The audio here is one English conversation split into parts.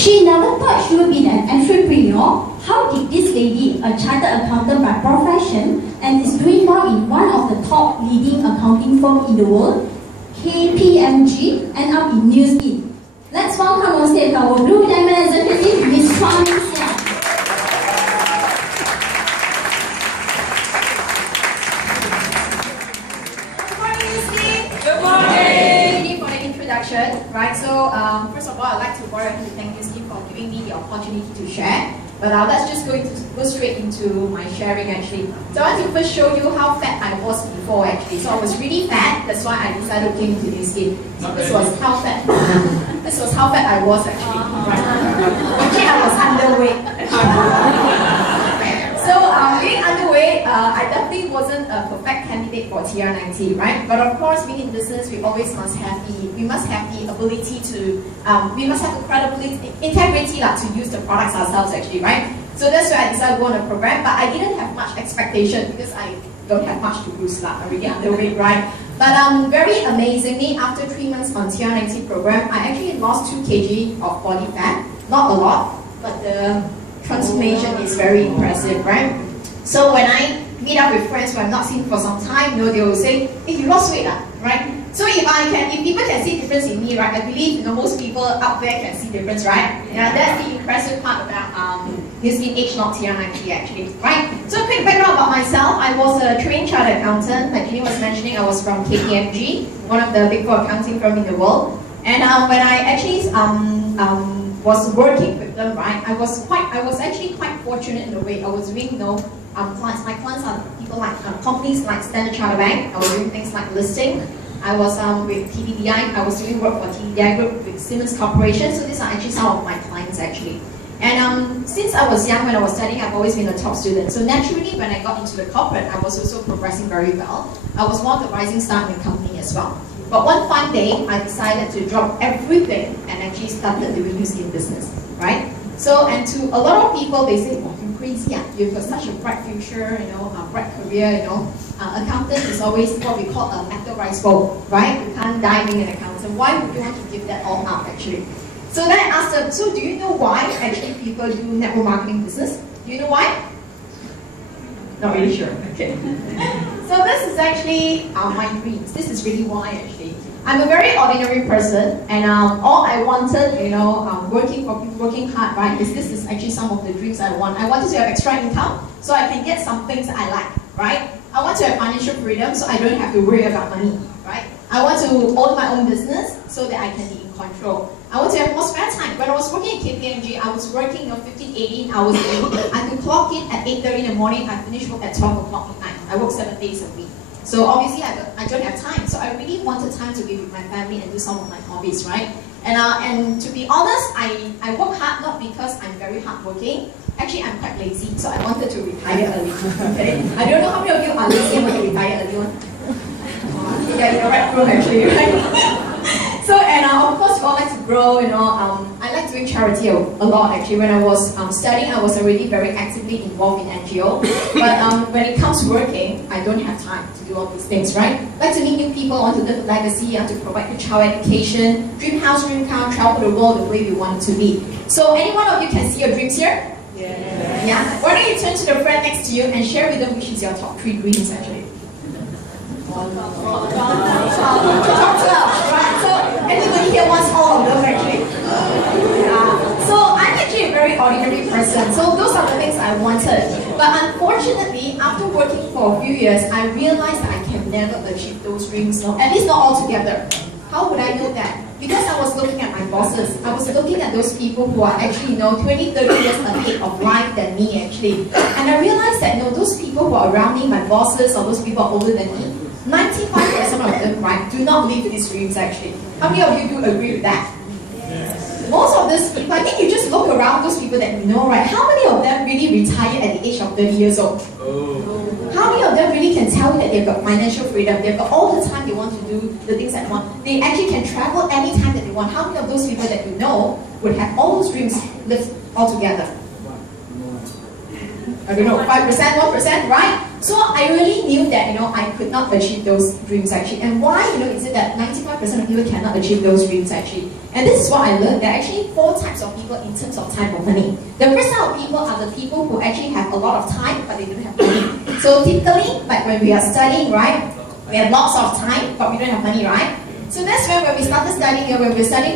She never thought she would be an entrepreneur. How did this lady, a chartered accountant by profession, and is doing now in one of the top leading accounting firms in the world, KPMG, end up in Newsfeed? Let's welcome on stage our Blue Diamond executive, Ms. Chuan Xiang. Good morning, Newsfeed. Good morning. Thank you for the introduction. Right. So, first of all, I'd like to thank Newsfeed for giving me the opportunity to share. But let's just go straight into my sharing actually. So I want to first show you how fat I was before actually. So I was really fat, that's why I decided to came into this game. So this was how fat I was actually. Right. Actually I was underweight. So being underweight, I definitely wasn't a perfect candidate for TR90, right? But of course, being in business, we always must have the ability to, we must have the credibility, integrity to use the products ourselves actually, right? So that's why I decided to go on a program, but I didn't have much expectation because I don't have much to lose, I'm already underweight, right? But very amazingly, after 3 months on TR90 program, I actually lost 2 kg of body fat. Not a lot, but the transformation is very impressive, right? So when I meet up with friends who I've not seen for some time, they will say, hey, you lost weight, right? So if people can see difference in me, right, I believe most people out there can see difference, right? Yeah, that's the impressive part about Newsfeed age not TR90 actually, right? So quick background about myself, I was a trained chartered accountant. Like Jenny was mentioning, I was from KPMG, one of the big 4 accounting firms in the world. And when I actually was working with them, right, I was actually quite fortunate in a way. I was doing, clients. My clients are people like companies like Standard Chartered Bank. I was doing things like listing. I was with TDDI. I was doing work for TDDI Group with Siemens Corporation. So these are actually some of my clients actually. And since I was young, when I was studying, I've always been a top student. So naturally, when I got into the corporate, I was also progressing very well. I was one of the rising stars in the company as well. But one fine day, I decided to drop everything and actually started doing Newsfeed business, right? So, and to a lot of people, they say, oh, you're crazy, you've got such a bright future, a bright career, accountant is always what we call a metal rice bowl, right? You can't die being an accountant. Why would you want to give that all up, actually? So then I asked them, so do you know why actually people do network marketing business? Do you know why? Not really sure, okay. So this is actually my dreams. This is really why actually. I'm a very ordinary person, and all I wanted, working hard, right, this is actually some of the dreams I want. I wanted to have extra income, so I can get some things I like, right? I want to have financial freedom, so I don't have to worry about money, right? I want to own my own business, so that I can be in control. I want to have more spare time. When I was working at KPMG, I was working 15, 18 hours a day. I could clock in at 8:30 in the morning, I finish work at 12 o'clock at night. I work 7 days a week. So obviously I don't have time. So I really wanted time to be with my family and do some of my hobbies, right? And to be honest, I work hard not because I'm very hardworking. Actually, I'm quite lazy, so I wanted to retire early. Okay? I don't know how many of you are lazy and want to retire early. Yeah, you're right, bro, actually, right? So, and of course, we all like to grow, I like doing charity a lot actually. When I was studying, I was already very actively involved in NGO. But when it comes to working, I don't have time to do all these things, right? I like to meet new people, I want to live a legacy, I want to provide good child education, dream house, dream car, travel the world the way we want it to be. So, any one of you can see your dreams here? Yeah? Why don't you turn to the friend next to you and share with them which is your top 3 dreams actually? Top 12, right? So everybody here wants all of them actually. Yeah. So I'm actually a very ordinary person. So those are the things I wanted. But unfortunately, after working for a few years, I realized that I can never achieve those dreams. At least not altogether. How would I know that? Because I was looking at my bosses. I was looking at those people who are actually 20, 30 years ahead of life than me actually. And I realized that those people who are around me, my bosses or those people older than me, 95% of them, right, do not live these dreams actually. How many of you do agree with that? Yes. Most of these people, I think you just look around those people that you know, right? How many of them really retire at the age of 30 years old? Oh. How many of them really can tell you that they've got financial freedom, they've got all the time they want to do the things that they want? They actually can travel anytime that they want. How many of those people that you know would have all those dreams lived all together? I don't know, 5%, 1%, right? So I really knew that, I could not achieve those dreams actually. And why, is it that 95% of people cannot achieve those dreams actually? And this is what I learned. There are actually 4 types of people in terms of time or money. The first type of people are the people who actually have a lot of time, but they don't have money. So typically, like when we are studying, right? We have lots of time, but we don't have money, right? So that's when we started studying,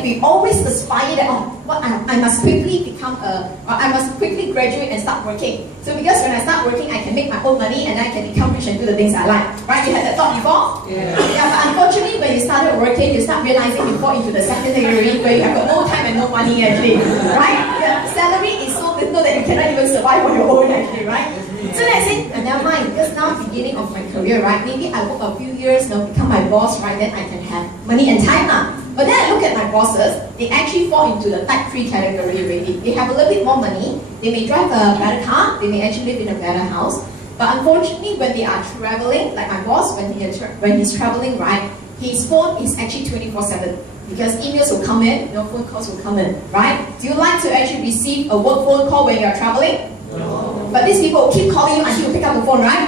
we always aspire that, I must quickly I must quickly graduate and start working. So because when I start working, I can make my own money and I can become rich and do the things I like. Right? You had that thought before? Yeah. Yeah, but unfortunately, when you started working, you start realizing you fall into the second category where you have got no time and no money actually. Right? The salary is so little that you cannot even survive on your own actually, right? So that's it, and never mind, because now beginning of my career, right? Maybe I work a few years, become my boss, right? Then I can have money and time now. But then I look at my bosses, they actually fall into the type 3 category already. They have a little bit more money, they may drive a better car, they may actually live in a better house. But unfortunately, when they are traveling, like my boss, when he's traveling, right? His phone is actually 24/7. Because emails will come in, phone calls will come in, right? Do you like to actually receive a work phone call when you are traveling? No. But these people will keep calling you until you pick up the phone, right?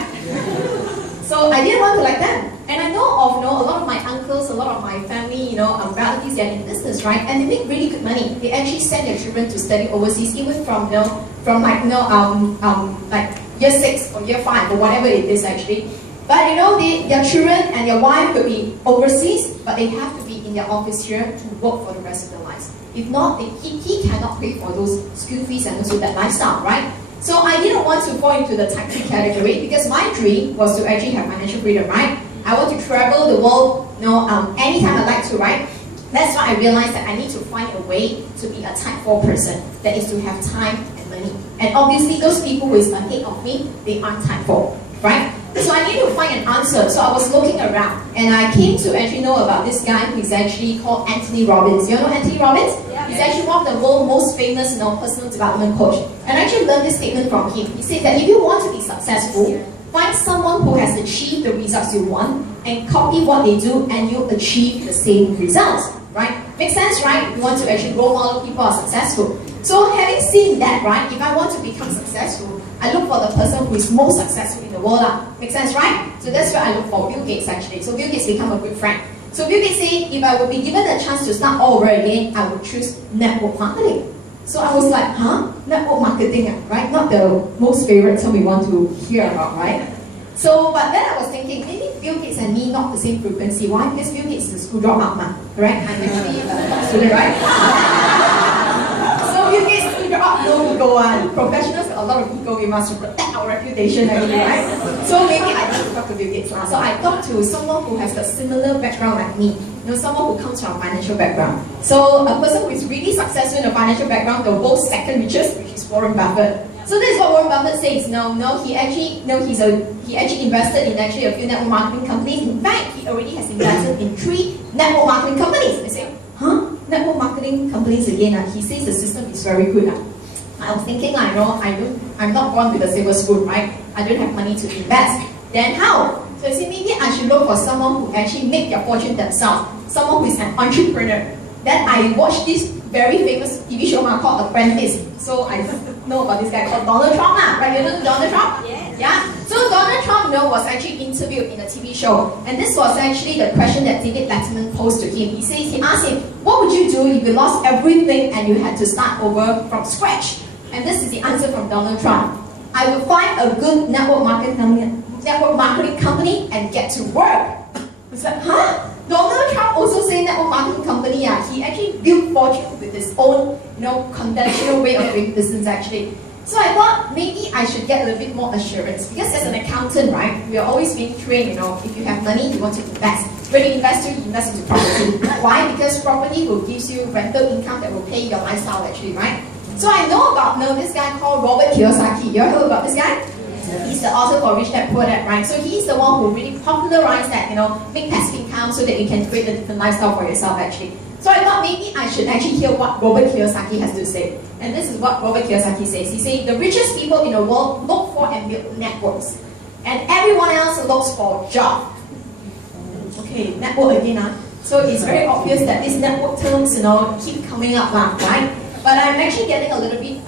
So I didn't want to like them. And I know of a lot of my uncles, a lot of my family, relatives, they're in business, right? And they make really good money. They actually send their children to study overseas, even from like year 6 or year 5 or whatever it is actually. But their children and their wife could be overseas, but they have to be in their office here to work for the rest of their lives. If not, he cannot pay for those school fees and also that lifestyle, right? So I didn't want to fall into the type 3 category because my dream was to actually have financial freedom, right? I want to travel the world, anytime I like to, right? That's why I realized that I need to find a way to be a type 4 person, that is to have time and money. And obviously those people who is ahead of me, they aren't type 4, right? So I need to find an answer. So I was looking around and I came to actually know about this guy who is actually called Anthony Robbins. You know Anthony Robbins? Yeah. He's actually one of the world's most famous personal development coach. And I actually learned this statement from him. He said that if you want to be successful, find someone who has achieved the results you want and copy what they do and you'll achieve the same results. Right? Makes sense, right? You want to actually role model people who are successful. So having seen that, right, if I want to become successful, I look for the person who is most successful in the world. Makes sense, right? So that's where I look for Bill Gates actually. So Bill Gates become a good friend. So Bill Gates said, if I would be given a chance to start all over again, I would choose network marketing. So I was like, network marketing, right? Not the most favorite term we want to hear about, right? So, but then I was thinking, maybe Bill Gates and me not the same frequency. Why? Because Bill Gates is a school dropout, right? I'm actually a student, right? So Bill Gates school dropout, no ego one. Professionals, a lot of ego. We must protect our reputation, actually, right? So maybe I need to talk to Bill Gates now. So I talked to someone who has a similar background like me. Someone who comes from a financial background. So a person who is really successful in a financial background, the world's second richest, which is Warren Buffett. So this is what Warren Buffett says. He actually invested in a few network marketing companies. In fact, he already has invested in 3 network marketing companies. I say, network marketing companies again? He says the system is very good. I was thinking, I'm not born with a silver spoon, right? I don't have money to invest. Then how? So I said, maybe I should look for someone who actually make their fortune themselves. Someone who is an entrepreneur. Then I watched this very famous TV show called Apprentice. So I know about this guy called Donald Trump, right? You know Donald Trump? Yes. Yeah? So Donald Trump, was actually interviewed in a TV show. And this was actually the question that David Letterman posed to him. He asked him, what would you do if you lost everything and you had to start over from scratch? And this is the answer from Donald Trump. I would find a good network marketing company and get to work. It's like, Donald Trump also said network marketing company. He actually built fortune with his own, conventional way of doing business actually. So I thought maybe I should get a little bit more assurance because as an accountant, right, we are always being trained. If you have money, you want to invest. When you invest into property. Why? Because property will give you rental income that will pay your lifestyle actually, right? So I know about this guy called Robert Kiyosaki. You ever heard about this guy? He's the author for Rich Dad Poor Dad, right? So he's the one who really popularized that, make passive income so that you can create a different lifestyle for yourself actually. So I thought maybe I should actually hear what Robert Kiyosaki has to say. And this is what Robert Kiyosaki says. He says, the richest people in the world look for and build networks. And everyone else looks for a job. Okay, network again. So it's very obvious that these network terms, keep coming up, right? But I'm actually getting a little bit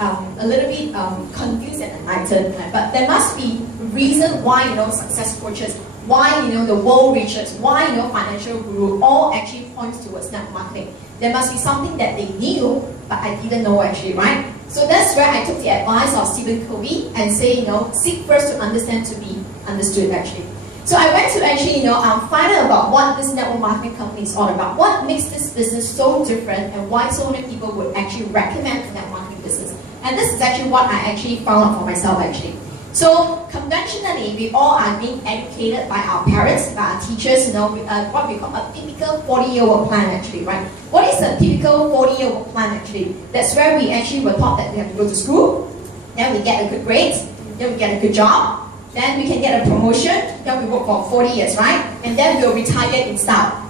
confused and enlightened. But there must be reason why success coaches, why the world riches, why financial guru all actually points towards network marketing. There must be something that they knew, but I didn't know actually, right? So that's where I took the advice of Stephen Covey and say, seek first to understand to be understood actually. So I went to actually, find out about what this network marketing company is all about. What makes this business so different and why so many people would actually recommend the network marketing business. And this is actually what I actually found out for myself actually. So conventionally, we all are being educated by our parents, by our teachers, what we call a typical 40-year work plan actually, right? What is a typical 40-year work plan actually? That's where we actually were taught that we have to go to school, then we get a good grade, then we get a good job, then we can get a promotion, then we work for 40 years, right? And then we'll retire in style.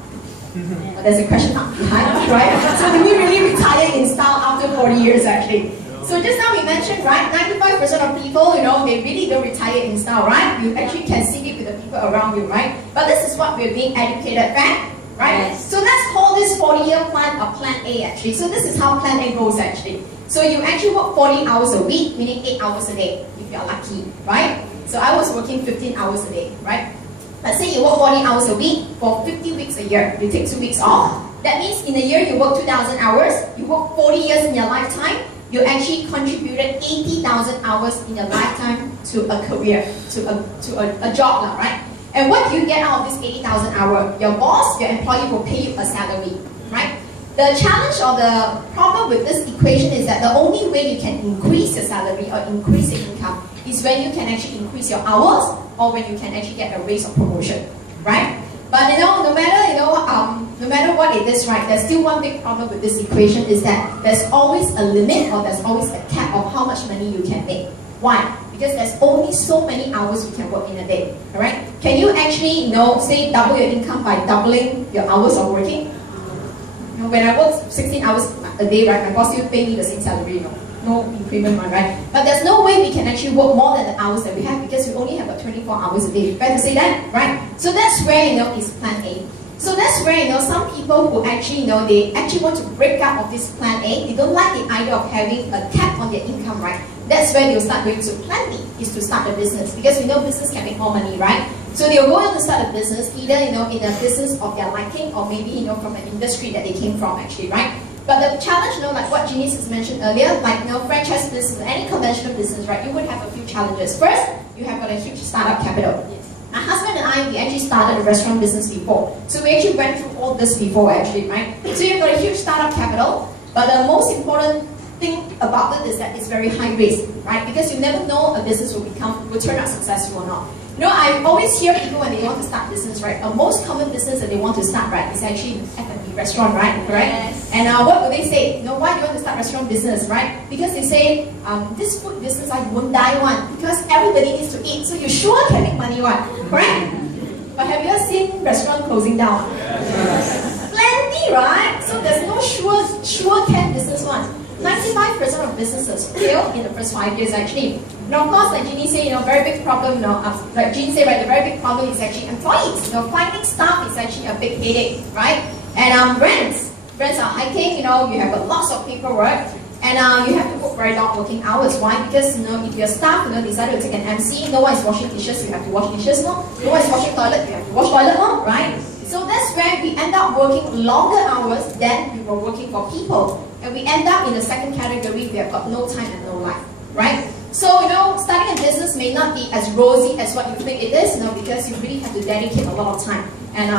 There's a question up behind, right? So do we really retire in style after 40 years actually? So just now we mentioned, right, 95% of people, they really don't retire in style, right? You actually can see it with the people around you, right? But this is what we're being educated, right? Yes. So let's call this 40-year plan or plan A actually. So this is how plan A goes actually. So you actually work 40 hours a week, meaning 8 hours a day, if you're lucky, right? So I was working 15 hours a day, right? Let's say you work 40 hours a week for 50 weeks a year. You take 2 weeks off. That means in a year you work 2,000 hours. You work 40 years in your lifetime. You actually contributed 80,000 hours in your lifetime to a career, to a job, right? And what do you get out of this 80,000 hours? Your boss, your employee will pay you a salary, right? The challenge or the problem with this equation is that the only way you can increase your salary or increase your income is when you can actually increase your hours or when you can actually get a raise or promotion, right? But no matter what it is, right, there's still one big problem with this equation is that there's always a limit or there's always a cap of how much money you can make. Why? Because there's only so many hours you can work in a day, alright? Can you actually, say double your income by doubling your hours of working? When I work 16 hours a day, right, my boss still pay me the same salary, no increment one, right? But there's no way we can actually work more than the hours that we have because we only have about 24 hours a day. Fair to say that, right? So that's where, is plan A. So that's where, some people who actually, they actually want to break out of this plan A. They don't like the idea of having a cap on their income, right? That's where they'll start going to plan B, is to start a business. Because we know business can make more money, right? So they'll go on to start a business, either, in a business of their liking or maybe, from an industry that they came from actually, right? But the challenge, like what Janice has mentioned earlier, like, franchise business, any conventional business, right, you would have a few challenges. First, you have got a huge startup capital. Yes. My husband and I, we actually started a restaurant business before. So we actually went through all this before actually, right? So you've got a huge startup capital, but the most important thing about it is that it's very high risk, right? Because you never know a business will turn out successful or not. I always hear people when they want to start business, right? A most common business that they want to start, right, is actually F&B restaurant, right? Correct? Yes. And what do they say? Why do you want to start restaurant business, right? Because they say, this food business, you won't die one, because everybody needs to eat, so you sure can make money one, correct? But have you ever seen restaurant closing down? Yes. Plenty, right? So there's no sure can business one. 95% of businesses fail in the first 5 years actually. Now of course, like Jeannie said, very big problem, like Jean said, right, the very big problem is actually employees. Finding staff is actually a big headache, right? And rents are hiking, you have got lots of paperwork, and you have to work very long working hours. Why? Because if your staff, decide to take an MC, no one is washing dishes, you have to wash dishes, no one is washing toilet, you have to wash toilet, right? So that's where we end up working longer hours than we were working for people. And we end up in the second category, we have got no time and no life, right? So, starting a business may not be as rosy as what you think it is, because you really have to dedicate a lot of time. And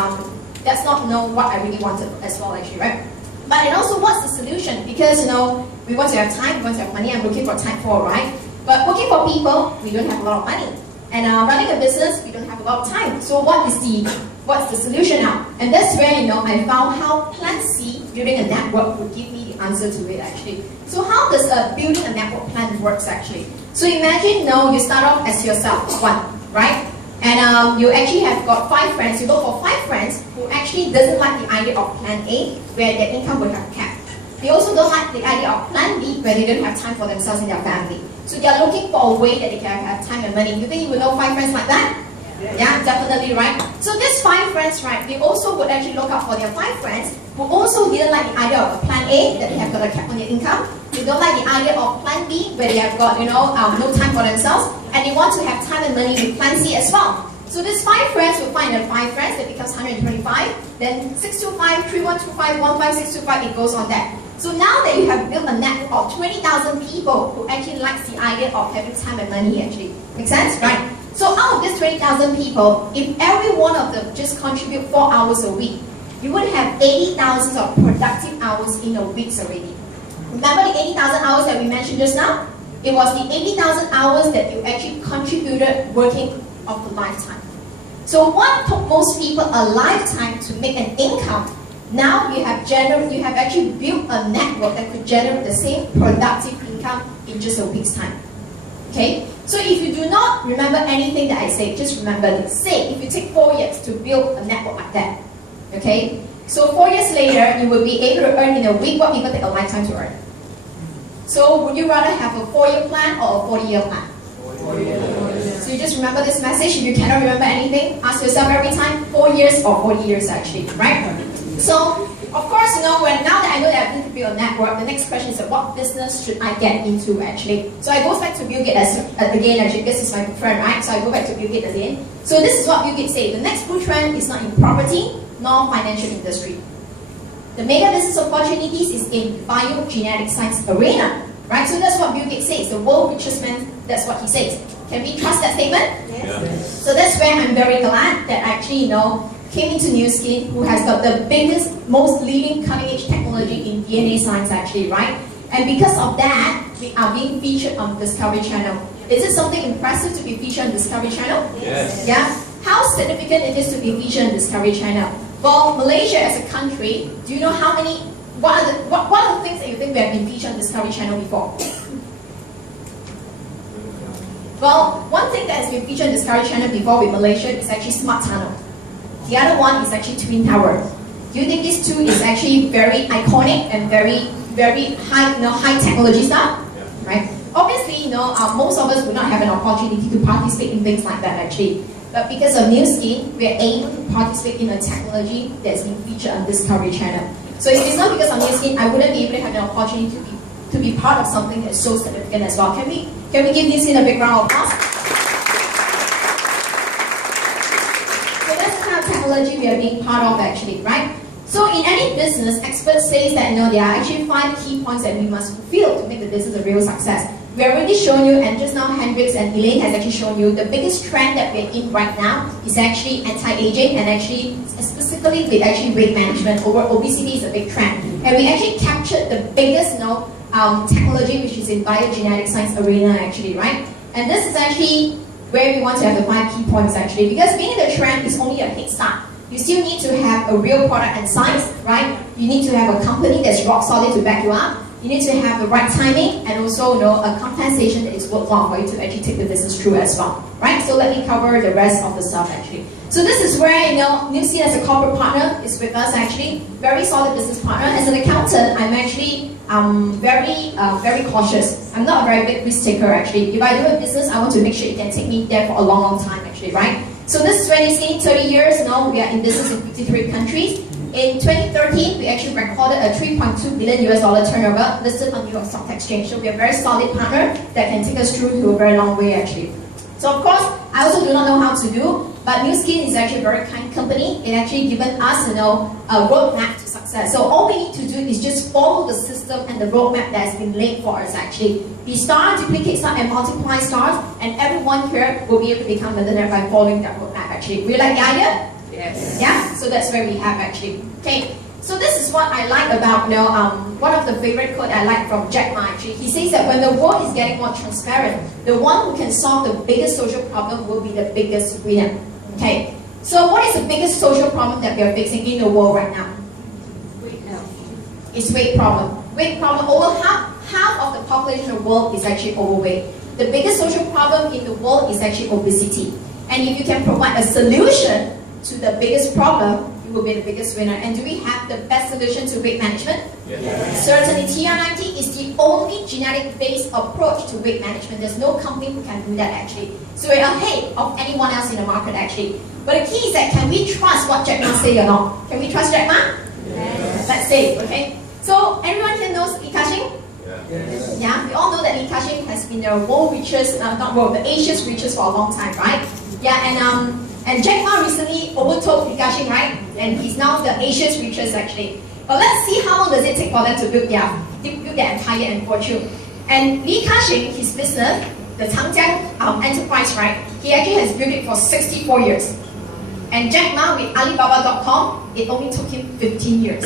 that's not what I really wanted as well actually, right? But and also, what's the solution? Because, we want to have time, we want to have money, I'm looking for time for, right? But working for people, we don't have a lot of money. And running a business, we don't have a lot of time. So what's the solution now? And that's where, I found how Plan C, building a network, would give me the answer to it actually. So how does building a network plan works actually? So imagine, you start off as yourself, one, right? And you actually have got 5 friends. You look for 5 friends who actually doesn't like the idea of Plan A, where their income will have cap. They also don't like the idea of Plan B, where they don't have time for themselves and their family. So they are looking for a way that they can have time and money. You think you would know 5 friends like that? Yeah, definitely, right? So these 5 friends, right, they also would actually look out for their 5 friends who also didn't like the idea of a Plan A, that they have got a cap on their income. They don't like the idea of plan B, where they have got, no time for themselves, and they want to have time and money with plan C as well. So these 5 friends will find the 5 friends, that becomes 125, then 625, 3125, 15625, it goes on that. So now that you have built a network of 20,000 people who actually likes the idea of having time and money actually. Make sense? Right? So out of these 20,000 people, if every one of them just contribute 4 hours a week, you would have 80,000 of productive hours in a week already. Remember the 80,000 hours that we mentioned just now? It was the 80,000 hours that you actually contributed working of the lifetime. So what took most people a lifetime to make an income, now you have actually built a network that could generate the same productive income in just a week's time. Okay? So if you do not remember anything that I say, just remember this. Say, if you take 4 years to build a network like that, okay? So 4 years later, you will be able to earn in a week what people take a lifetime to earn. So would you rather have a 4-year plan or a 40-year plan? 4 years. So you just remember this message. If you cannot remember anything, ask yourself every time, 4 years or 40 years actually, right? So, of course, now that I know that I need to build a network, the next question is what business should I get into actually? So I go back to Bill Gates again actually, because he's my friend, right? So I go back to Bill Gates again. So this is what Bill Gates said. The next blue trend is not in property, nor financial industry. The mega business opportunities is in biogenetic science arena, right? So that's what Bill Gates says. The world richest man, that's what he says. Can we trust that statement? Yes. So that's where I'm very glad that I actually, came into Nu Skin, who has got the biggest, most leading cutting-edge technology in DNA science actually, right? And because of that, we are being featured on Discovery Channel. Is it something impressive to be featured on Discovery Channel? Yes. Yeah? How significant it is to be featured on Discovery Channel? Well, Malaysia as a country, do you know how many, what are the things that you think we have been featured on Discovery Channel before? Well, one thing that has been featured on Discovery Channel before with Malaysia is actually Smart Tunnel. The other one is actually Twin Tower. Do you think these two is actually very iconic and very high technology stuff? Yeah. Right? Obviously, most of us would not have an opportunity to participate in things like that actually. But because of Nu Skin, we are able to participate in a technology that's been featured on Discovery Channel. So if it's not because of Nu Skin, I wouldn't be able to have the opportunity to be part of something that's so significant as well. Can we give Nu Skin a big round of applause? Technology we are being part of actually, right? So in any business, experts say that there are actually 5 key points that we must fulfill to make the business a real success. We have already shown you, and just now Hendrix and Elaine has actually shown you, the biggest trend that we're in right now is actually anti-aging, and actually specifically with actually weight management. Obesity is a big trend. And we actually captured the biggest technology, which is in biogenetic science arena actually, right? And this is actually where we want to have the 5 key points actually, because being the trend is only a head start. You still need to have a real product and science, right? You need to have a company that's rock solid to back you up. You need to have the right timing and also a compensation that is worthwhile for you to actually take the business through as well, right? So let me cover the rest of the stuff actually. So this is where Nu Skin as a corporate partner is with us actually, very solid business partner. As an accountant, I'm actually very cautious. I'm not a very big risk taker actually. If I do a business, I want to make sure it can take me there for a long time actually, right? So this is where you see 30 years now, we are in business in 53 countries. In 2013, we actually recorded a $3.2 billion turnover listed on New York Stock Exchange. So we are a very solid partner that can take us through to a very long way actually. So of course, I also do not know how to do, but Nu Skin is actually a very kind company. It actually given us a roadmap to success. So all we need to do is just follow the system and the roadmap that has been laid for us actually. We start, duplicate, start, and multiply stars, and everyone here will be able to become a millionaire by following that roadmap actually. We like the idea? Yes. Yeah? So that's where we have actually. Okay. So this is what I like about, one of the favorite quote I like from Jack Ma actually. He says that when the world is getting more transparent, the one who can solve the biggest social problem will be the biggest winner. Okay. So what is the biggest social problem that we are facing in the world right now? It's weight problem. Weight problem. Over half of the population of the world is actually overweight. The biggest social problem in the world is actually obesity. And if you can provide a solution to the biggest problem, you will be the biggest winner. And do we have the best solution to weight management? Yes. Certainly, TR90 is the only genetic-based approach to weight management. There's no company who can do that actually. So we're ahead of anyone else in the market actually. But the key is that, can we trust what Jack Ma say or not? Can we trust Jack Ma? Yes. Let's say, okay? So everyone here knows Ikashing? Yes. Yeah, we all know that Li Ka-shing has been the the Asia's richest for a long time, right? Yeah, and Jack Ma recently overtook Li Ka-shing, right? And he's now the Asia's richest actually. But let's see how long does it take for them to build their entire fortune. And Li Ka-shing, his business, the Changjiang enterprise, right? He actually has built it for 64 years. And Jack Ma with Alibaba.com, it only took him 15 years.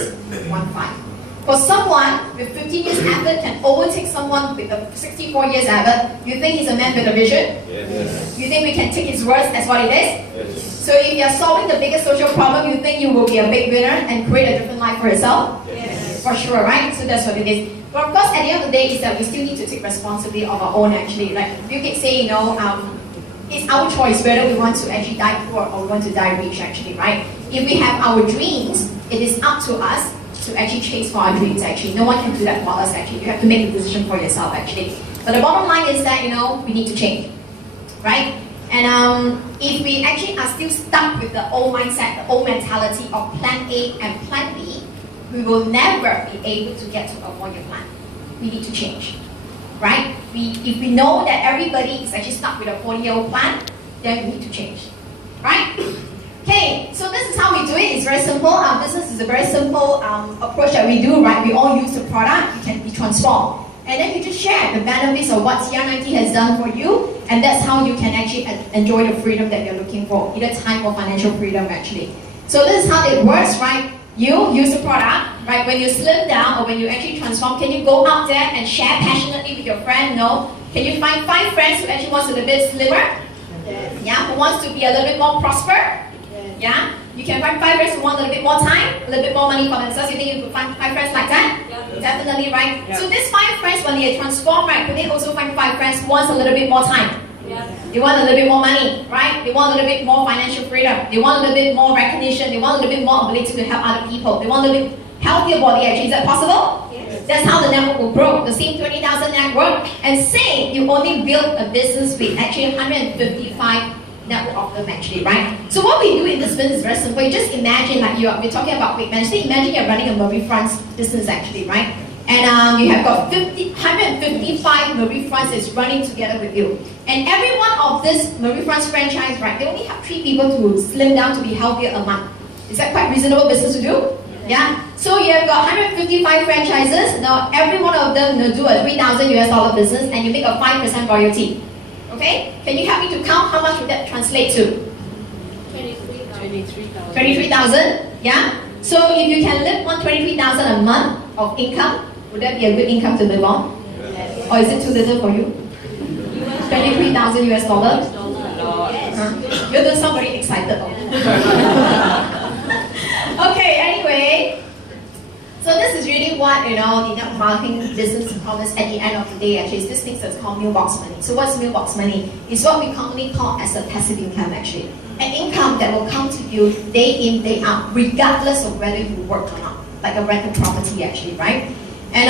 1-5. For someone with 15 years effort can overtake someone with 64 years effort, you think he's a man with a vision? Yes. You think we can take his words as what it is? Yes. So if you're solving the biggest social problem, you think you will be a big winner and create a different life for yourself? Yes. For sure, right? So that's what it is. But of course, at the end of the day, is that we still need to take responsibility of our own actually. Like you could say, you know, it's our choice whether we want to actually die poor or we want to die rich actually, right? If we have our dreams, it is up to us to actually chase for our dreams actually. No one can do that for us actually. You have to make the decision for yourself actually. But the bottom line is that, you know, we need to change, right? And if we actually are still stuck with the old mindset, the old mentality of plan A and plan B, we will never be able to get to a 4-year plan. We need to change, right? If we know that everybody is actually stuck with a 40-year plan, then we need to change, right? Okay, so this is how we do it. It's very simple. Our business is a very simple approach that we do, right? We all use the product, it can be transformed. And then you just share the benefits of what CR90 has done for you, and that's how you can actually enjoy the freedom that you're looking for, either time or financial freedom actually. So this is how it works, right? You use the product, right? When you slim down or when you actually transform, can you go out there and share passionately with your friend? No. Can you find 5 friends who actually wants to be a bit slimmer? Yes. Yeah, who wants to be a little bit more prosper? Yes. Yeah. You can find 5 friends who want a little bit more time, a little bit more money for themselves. You think you could find 5 friends like that? Yeah. Definitely, right? Yeah. So these 5 friends, when they transform, right, could they also find 5 friends who wants a little bit more time? Yeah. They want a little bit more money, right? They want a little bit more financial freedom. They want a little bit more recognition. They want a little bit more ability to help other people. They want a little bit healthier body actually. Is that possible? Yes. That's how the network will grow. The same 20,000 network. And say you only build a business with actually 155 network of them actually, right? So what we do in this business is very simple. You just imagine like we're talking about weight management. Imagine you're running a Marie France business actually, right? And you have got 155 Marie France is running together with you. And every one of this Marie France franchise, right, they only have 3 people to slim down to be healthier a month. Is that quite reasonable business to do? Yeah? So you have got 155 franchises. Now every one of them do a $3,000 business and you make a 5% royalty. Okay? Can you help me to count how much would that translate to? 23,000. 23,000? Yeah? So if you can live on 23,000 a month of income, would that be a good income to live on? Yes. Or is it too little for you? 23,000 US dollars? Yes. You're doing somebody excited. Okay, anyway. So this is really what, you know, the network marketing business promise at the end of the day actually is this thing that's called mailbox money. So what's mailbox money? It's what we commonly call as a passive income actually. An income that will come to you day in, day out, regardless of whether you work or not. Like a rental property actually, right? And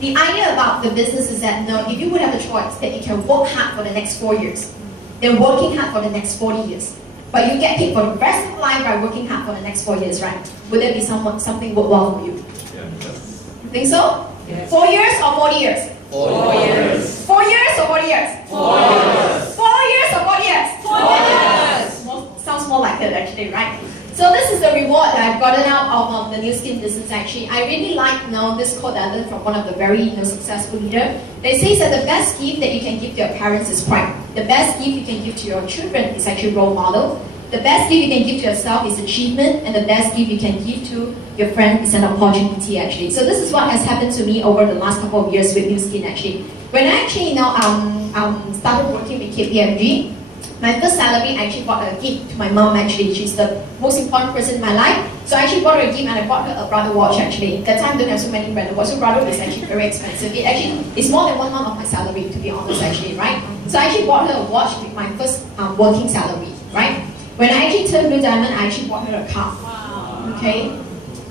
the idea about the business is that, you know, if you would have a choice that you can work hard for the next 4 years, then working hard for the next 40 years, but you get paid for the rest of life by working hard for the next 4 years, right? Would that be something worthwhile for you? Yeah. You think so? Yes. 4 years or 40 years? 4 years. 4 years or 40 years? 4 years. 4 years or 40 years? 4 years. Sounds more like it actually, right? So this is the reward that I've gotten out of the new skin business actually. I really like this quote that I learned from one of the very successful leaders. They say that the best gift that you can give to your parents is pride. The best gift you can give to your children is actually role model. The best gift you can give to yourself is achievement, and the best gift you can give to your friend is an opportunity actually. So this is what has happened to me over the last couple of years with New Skin actually. When I actually started working with KPMG, my first salary, I actually bought a gift to my mom actually. She's the most important person in my life. So I actually bought her a gift and I bought her a brother watch actually. That time I don't have so many brother watches. So brother is actually very expensive. It actually is more than 1 month of my salary to be honest actually, right? So I actually bought her a watch with my first working salary, right? When I actually turned Blue Diamond, I actually bought her a car. Wow. Okay?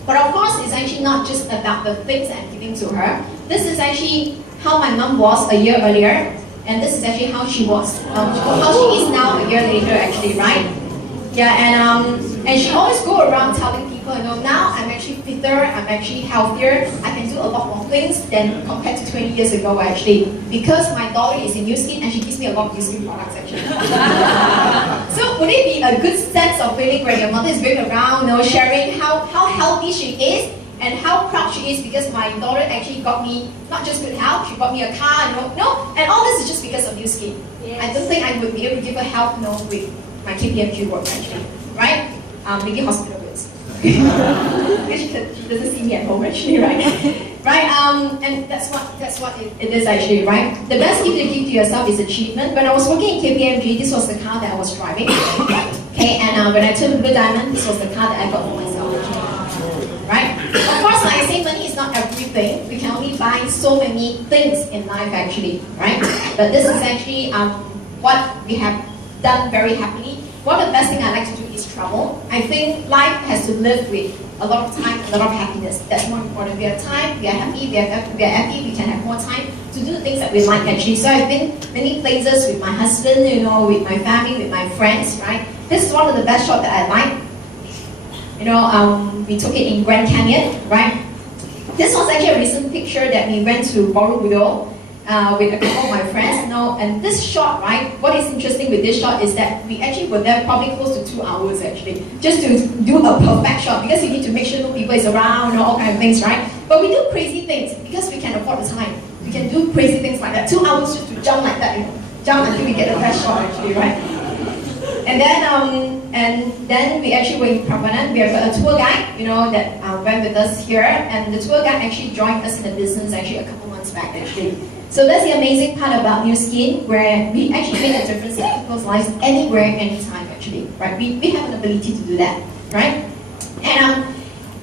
But of course, it's actually not just about the things that I'm giving to her. This is actually how my mom was a year earlier. And this is actually how she was, how she is now a year later actually, right? Yeah, and she always go around telling people people, you know, now I'm actually fitter, I'm actually healthier, I can do a lot more things than compared to 20 years ago actually, because my daughter is in New Skin and she gives me a lot of New Skin products actually. So would it be a good sense of feeling where your mother is going around, you know, sharing how healthy she is and how proud she is because my daughter actually got me not just good health, she bought me a car, you know, no, and all this is just because of New Skin. Yes. I don't think I would be able to give her help, you know, with my KPMG work actually, right? Maybe hospital bills. Because she doesn't see me at home actually, right? Right? And that's what it is actually, right? The best gift you give to yourself is achievement. When I was working in KPMG, this was the car that I was driving. Okay, and when I turned Blue Diamond, this was the car that I got for myself actually. Right? Of course, like I say, money is not everything. We can only buy so many things in life actually, right? But this is actually what we have done very happily. One of the best things I like to do is travel. I think life has to live with a lot of time, a lot of happiness. That's more important. We have time, we are happy, we are happy, we can have more time to do the things that we like actually. So I've been many places with my husband, you know, with my family, with my friends, right? This is one of the best shots that I like. You know, we took it in Grand Canyon, right? This was actually a recent picture that we went to Borobudur with a couple of my friends, you know, and this shot, right, what is interesting with this shot is that we actually were there probably close to 2 hours actually, just to do a perfect shot, because you need to make sure no people is around, you know, all kind of things, right? But we do crazy things because we can afford the time. We can do crazy things like that, 2 hours just to jump like that, you know, jump until we get the best shot actually, right? And then we actually were in Prambanan. We have a tour guide, you know, that went with us here, and the tour guide actually joined us in the business actually a couple months back actually. So that's the amazing part about New Skin, where we actually make a difference in people's lives anywhere, anytime actually, right? We have an ability to do that, right? And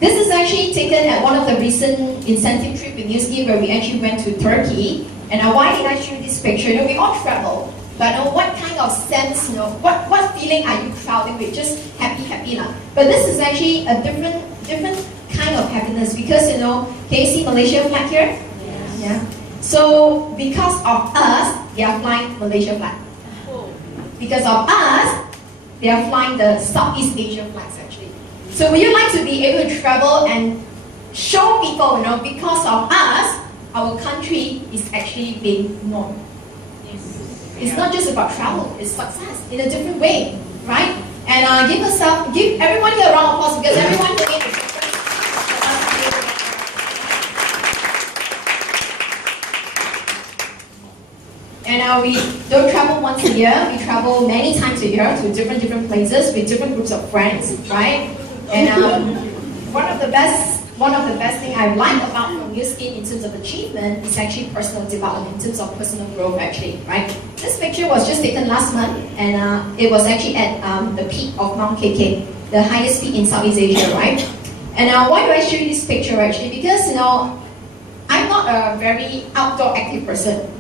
this is actually taken at one of the recent incentive trip with New Skin where we actually went to Turkey. And why did I show this picture? You know, we all travel, but what kind of sense, you know, what feeling are you traveling with? Just happy lah. But this is actually a different kind of happiness because, you know, can you see Malaysia flag here? Yes. Yeah. So, because of us, they are flying Malaysia flag. Because of us, they are flying the Southeast Asia flags actually. So would you like to be able to travel and show people, you know, because of us, our country is actually being known. It's not just about travel, it's success in a different way, right? And give everyone here a round of applause because everyone here is And we don't travel once a year, we travel many times a year to different places with different groups of friends, right? And one of the best things I like about New Skin in terms of achievement is actually personal development, in terms of personal growth actually, right? This picture was just taken last month, and it was actually at the peak of Mount KK, the highest peak in Southeast Asia, right? And why do I show you this picture actually? Because, you know, I'm not a very outdoor active person.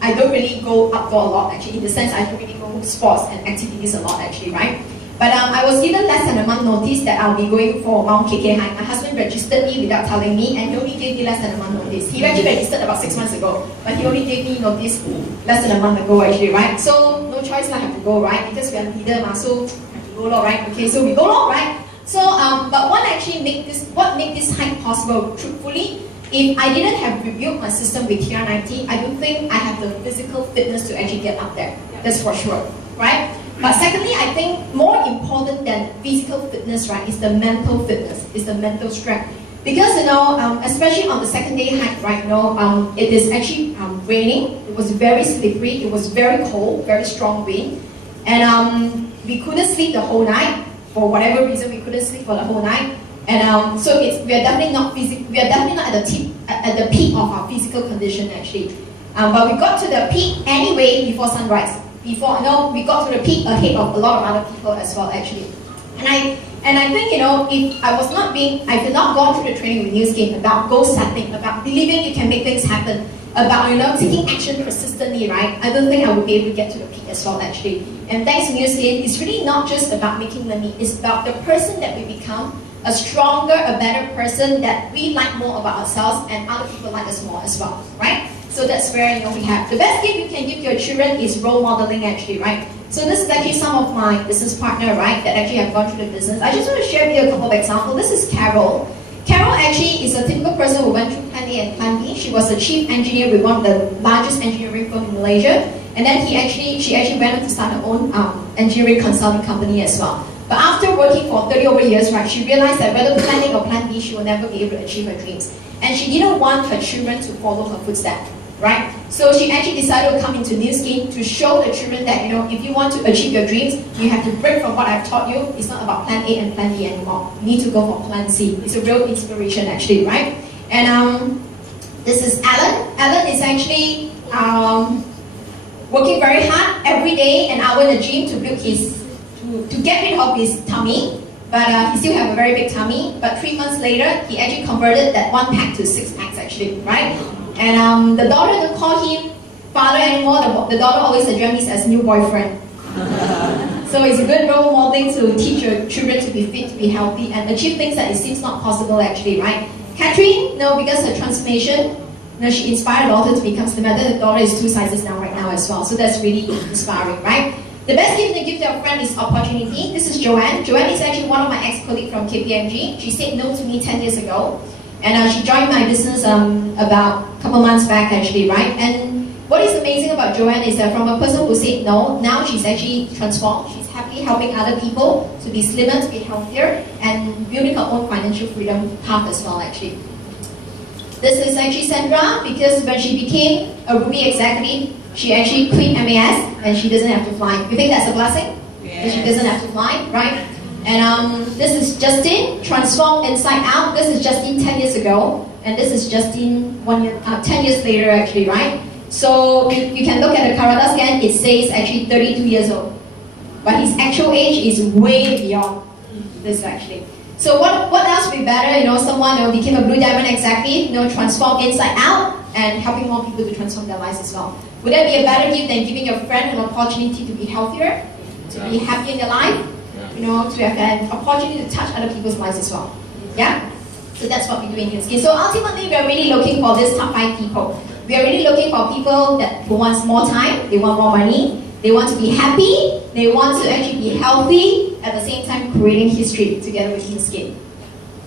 I don't really go outdoor a lot actually, in the sense I don't really go sports and activities a lot actually, right? But I was given less than a month notice that I'll be going for Mount KK hike. My husband registered me without telling me, and he only gave me less than a month notice. He actually registered about 6 months ago, but he only gave me notice less than a month ago actually, right? So no choice, I have to go, right? Because we are leader, so have to go, right? Okay, so we go, right? So, but what made this hike possible, truthfully, if I didn't have rebuilt my system with TR90, I don't think I have the physical fitness to actually get up there. That's for sure, right? But secondly, I think more important than physical fitness, right, is the mental fitness, is the mental strength. Because, you know, especially on the second day hike, right, you know, it is actually raining. It was very slippery. It was very cold, very strong wind, and we couldn't sleep the whole night. For whatever reason, we couldn't sleep for the whole night. And so we are definitely not at the peak of our physical condition actually. But we got to the peak anyway before sunrise. We got to the peak ahead of a lot of other people as well actually. And I think, you know, if I had not gone through the training with New Skin about goal setting, about believing you can make things happen, about, you know, taking action persistently, right? I don't think I would be able to get to the peak as well actually. And thanks to New Skin, it's really not just about making money, it's about the person that we become, a stronger, a better person that we like more about ourselves and other people like us more as well, right? So that's where, you know, we have the best gift you can give your children is role modeling actually, right? So this is actually some of my business partner, right, that actually have gone through the business. I just want to share with you a couple of examples. This is Carol. Carol actually is a typical person who went through Plan A and Plan B. She was a chief engineer with one of the largest engineering firms in Malaysia. And then she actually went on to start her own engineering consulting company as well. But after working for 30 over years, right, she realized that whether Plan A or Plan B, she will never be able to achieve her dreams. And she didn't want her children to follow her footsteps, right? So she actually decided to come into Nu Skin to show the children that, you know, if you want to achieve your dreams, you have to break from what I've taught you. It's not about Plan A and Plan B anymore. You need to go for Plan C. It's a real inspiration actually, right? And this is Alan. Alan is actually working very hard every day, an hour in the gym to build to get rid of his tummy. But he still have a very big tummy. But 3 months later, he actually converted that 1 pack to 6 packs actually, right? And the daughter don't call him father anymore. The daughter always address him as new boyfriend. So it's a good role modeling to teach your children to be fit, to be healthy, and achieve things that it seems not possible actually, right? Catherine, no, because her transformation, no, she inspired her daughter to become slimmer. The daughter is 2 sizes now right now as well. So that's really inspiring, right? The best gift to give to a friend is opportunity. This is Joanne. Joanne is actually one of my ex-colleagues from KPMG. She said no to me 10 years ago. And she joined my business about a couple months back actually, right? And what is amazing about Joanne is that from a person who said no, now she's actually transformed. She's happily helping other people to be slimmer, to be healthier, and building her own financial freedom path as well actually. This is actually Sandra, because when she became a Ruby executive, she actually quit MAS and she doesn't have to fly. You think that's a blessing? Yes. That she doesn't have to fly, right? And this is Justin, transformed inside out. This is Justin 10 years ago, and this is Justin 10 years later actually, right? So you can look at the Karada scan, it says actually 32 years old. But his actual age is way beyond this actually. So what else would be better, you know, someone who became a Blue Diamond executive, you know, transformed inside out and helping more people to transform their lives as well. Would that be a better gift than giving your friend an opportunity to be healthier, to be happy in their life, you know, to have an opportunity to touch other people's lives as well? Yeah? So that's what we do in Nu Skin. So ultimately, we are really looking for this top 5 people. We are really looking for people who want more time, they want more money, they want to be happy, they want to actually be healthy, at the same time creating history together with Nu Skin.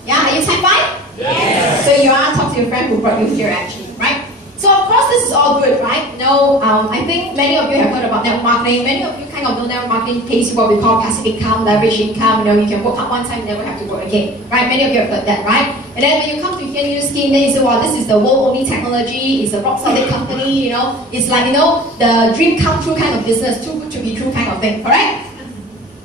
Yeah, are you type 5? Yes. So you are, talk to your friend who brought you here actually, right? So of course this is all good, right? No, I think many of you have heard about network marketing. Many of you kind of know network marketing pays what we call passive income, leverage income. You know, you can work out one time, never have to work again, right? Many of you have heard that, right? And then when you come to here Nu Skin, then you say, well, this is the world-only technology. It's a rock-solid company. You know, it's like, you know, the dream come true kind of business, too good to be true kind of thing, correct?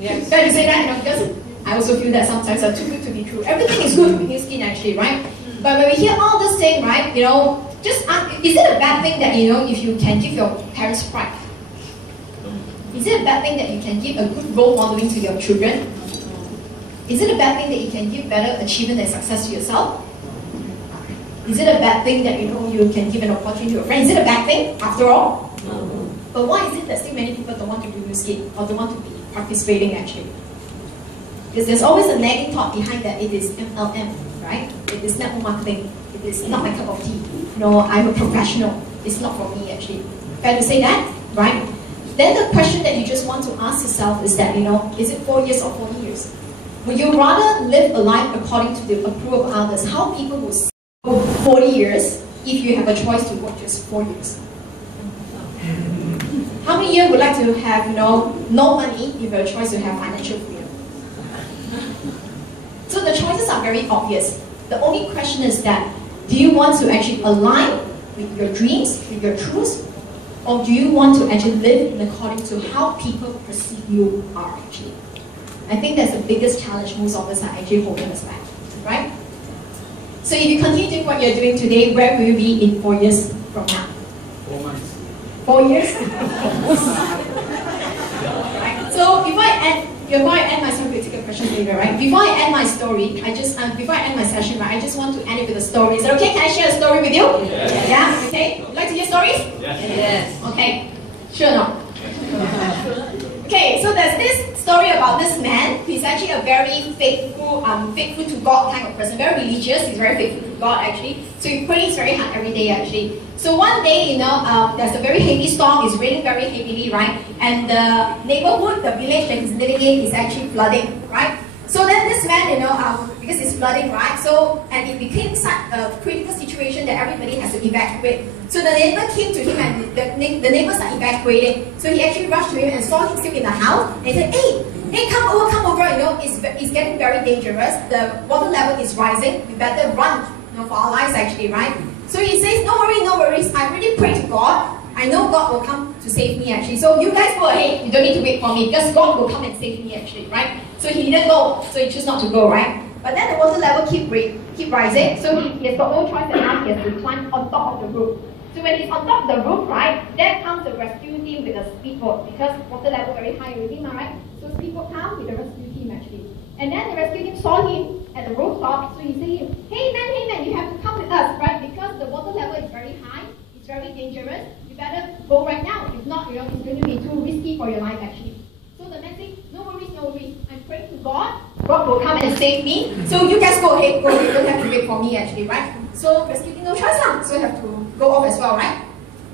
Yes. Fair to say that, you know, because I also feel that sometimes are too good to be true. Everything is good with Nu Skin actually, right? But when we hear all this thing, right, you know, just ask, is it a bad thing that, you know, if you can give your parents pride? Is it a bad thing that you can give a good role modeling to your children? Is it a bad thing that you can give better achievement and success to yourself? Is it a bad thing that, you know, you can give an opportunity to a friend? Is it a bad thing, after all? No. But why is it that still many people don't want to do Nu Skin or don't want to be participating actually? Because there's always a nagging thought behind that it is MLM, right? It is network marketing. It is not my cup of tea. You know, I'm a professional. It's not for me actually. Fair to say that, right? Then the question that you just want to ask yourself is that, you know, is it 4 years or 40 years? Would you rather live a life according to the approval of others? How people will see 40 years if you have a choice to work just 4 years? How many years would like to have, you know, no money if you have a choice to have financial freedom? So the choices are very obvious. The only question is that, do you want to actually align with your dreams, with your truths, or do you want to actually live in according to how people perceive you are actually? I think that's the biggest challenge most of us are actually holding us back, right? So if you continue doing what you're doing today, where will you be in 4 years from now? 4 months. 4 years? Right. So before I end my story, we'll take a question later, right? Before I end my story, before I end my session, right, I just want to end it with a story. Is that okay? Can I share a story with you? Yes. Yeah? Okay? You like to hear stories? Yes. Yes. Okay. Sure or not? Okay, so there's this story about this man. he's actually a very faithful to God kind of person, very religious. He's very faithful to God actually. So he prays very hard every day actually. So one day, you know, there's a very heavy storm. It's raining very heavily, right? And the neighborhood, the village that he's living in, is actually flooding, right? So then this man, you know, because it's flooding, right? So, and it became such a critical situation that everybody has to evacuate. So the neighbor came to him and the neighbors are evacuating. So he actually rushed to him and saw him still in the house and said, hey, come over, you know, it's getting very dangerous. The water level is rising. We better run, you know, for our lives actually, right? So he says, no worries, I really pray to God. I know God will come to save me actually. So you guys go ahead, you don't need to wait for me because God will come and save me actually, right? So he didn't go, so he chose not to go, right? But then the water level keep rising, so he has got no choice and now he has to climb on top of the roof. So when he's on top of the roof, right, there comes the rescue team with a speedboat because water level very high already, right? So speedboat comes with the rescue team actually. And then the rescue team saw him at the rooftop, so he said, hey man, you have to come with us, right? Because the water level is very high, it's very dangerous. You better go right now. If not, you know, it's going to be too risky for your life actually. So the man said, no worries. I'm praying to God. God will come and save me. So you guys go ahead. You don't have to wait for me actually, right? So rescue team no choice now. So you have to go off as well, right?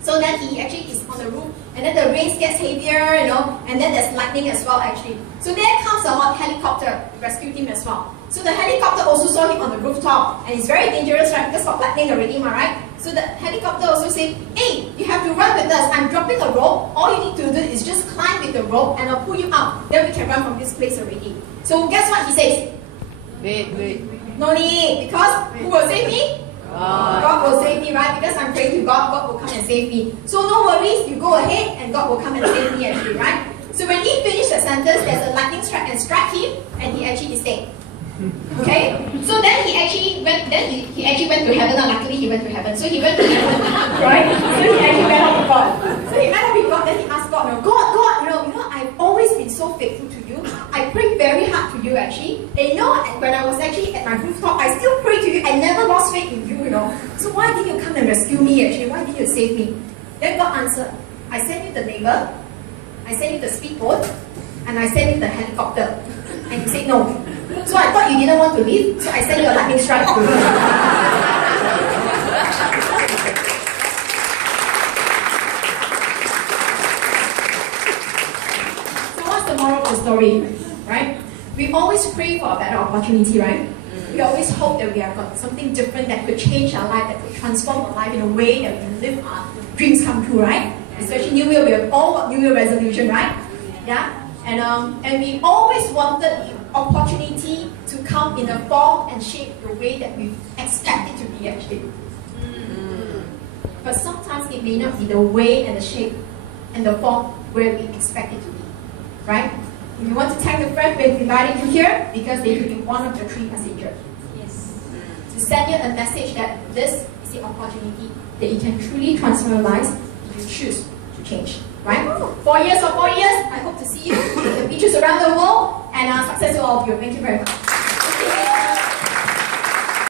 So then he actually is on the roof, and then the rain gets heavier, you know, and then there's lightning as well actually. So there comes a hot helicopter rescue team as well. So the helicopter also saw him on the rooftop, and it's very dangerous, right? Because of lightning already, right? So the helicopter also said, hey, you have to run with us. I'm dropping a rope. All you need to do is just climb with the rope, and I'll pull you up. Then we can run from this place already. So guess what he says? Wait. No need, because who will save me? God will save me, right? Because I'm praying to God, God will come and save me. So no worries, you go ahead and God will come and save me actually, right? So when he finished the sentence, there's a lightning strike and struck him, and he actually is dead. Okay? So then he actually went to heaven. Luckily he went to heaven. So he went to heaven, right? So he actually went up with God. So he went up with God, then he asked God, God, you know, I've always been so faithful to you. I prayed very hard to you actually. And you know, when I was actually at my rooftop, I still prayed to you. I never lost faith in you, you know. So why didn't you come and rescue me actually? Why didn't you save me? Then God answered, I sent you the neighbor, I sent you the speedboat, and I sent you the helicopter. And you said no. So I thought you didn't want to leave, so I sent you a lightning strike. So what's the moral of the story, right? We always pray for a better opportunity, right? We always hope that we have got something different that could change our life, that could transform our life in a way that we can live our dreams come true, right? Especially New Year, we have all got New Year resolution, right? Yeah? And we always wanted the opportunity to come in a form and shape the way that we expect it to be actually. But sometimes it may not be the way and the shape and the form where we expect it to be. Right? We want to thank the friend for inviting you here because they could be one of the 3 messengers. Yes. To send you a message that this is the opportunity that you can truly transform your lives if you choose to change. Right? 4 years or 4 years, I hope to see you in the beaches around the world, and success to all of you. Thank you very much.